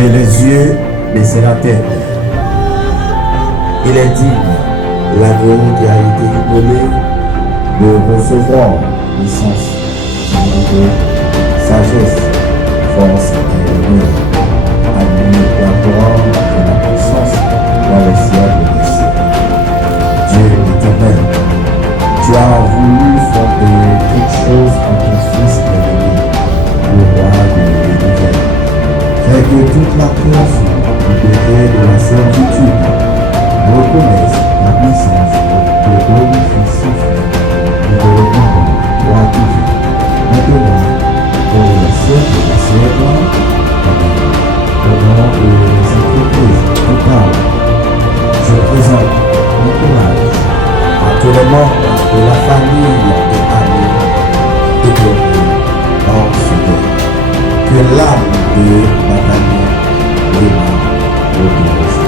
Fermez les yeux, baissez la tête. Il est digne, l'agneau qui a été immolé, de recevoir licence, dignité, sagesse, force et honneur, à lui la gloire et la puissance dans les siècles des siècles. Dieu éternel, tu as voulu fonder toutes choses en ton Fils élevé, le roi de l'univers. Fais que toute la création, libérée de la servitude, reconnaisse la puissance de glorifie son Fils, et de le condamner pour activer, maintenant, pour les siècles des siècles. Amen. Au nom de Saint-Christ, je présente mon courage à tous les membres de la famille et amis développés dans ce deuil. Que l'âme de Nathalie Léman repose.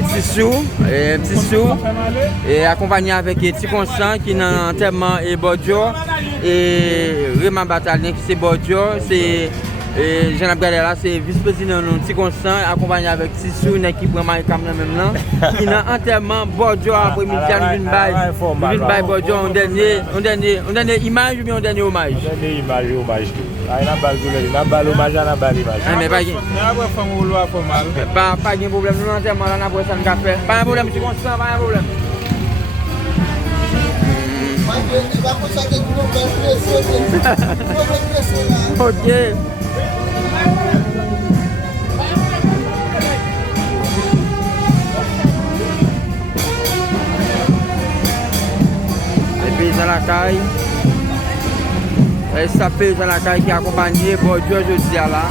Petit sou, et accompagné avec Petit Constant qui est dans l'enterrement et Bordio, et Raymond Batalien qui c'est Bordio, c'est Jean Abdel là, c'est vice-président de Petit Constant, accompagné avec Petit sou, une équipe vraiment même là, qui est dans l'enterrement Bordio après-midi, une bail Bordio, un dernier image ou bien un dernier hommage? Un dernier image et hommage. Il y a un bal hommage, il y a un bal image. Mais pas de problème, nous l'enterrement là, on a ça nous fait. Pas de problème, Petit Constant, pas de problème. Ok. Les paysans à la caille. Ça paysans à la caille qui accompagne Bordio jeudi là.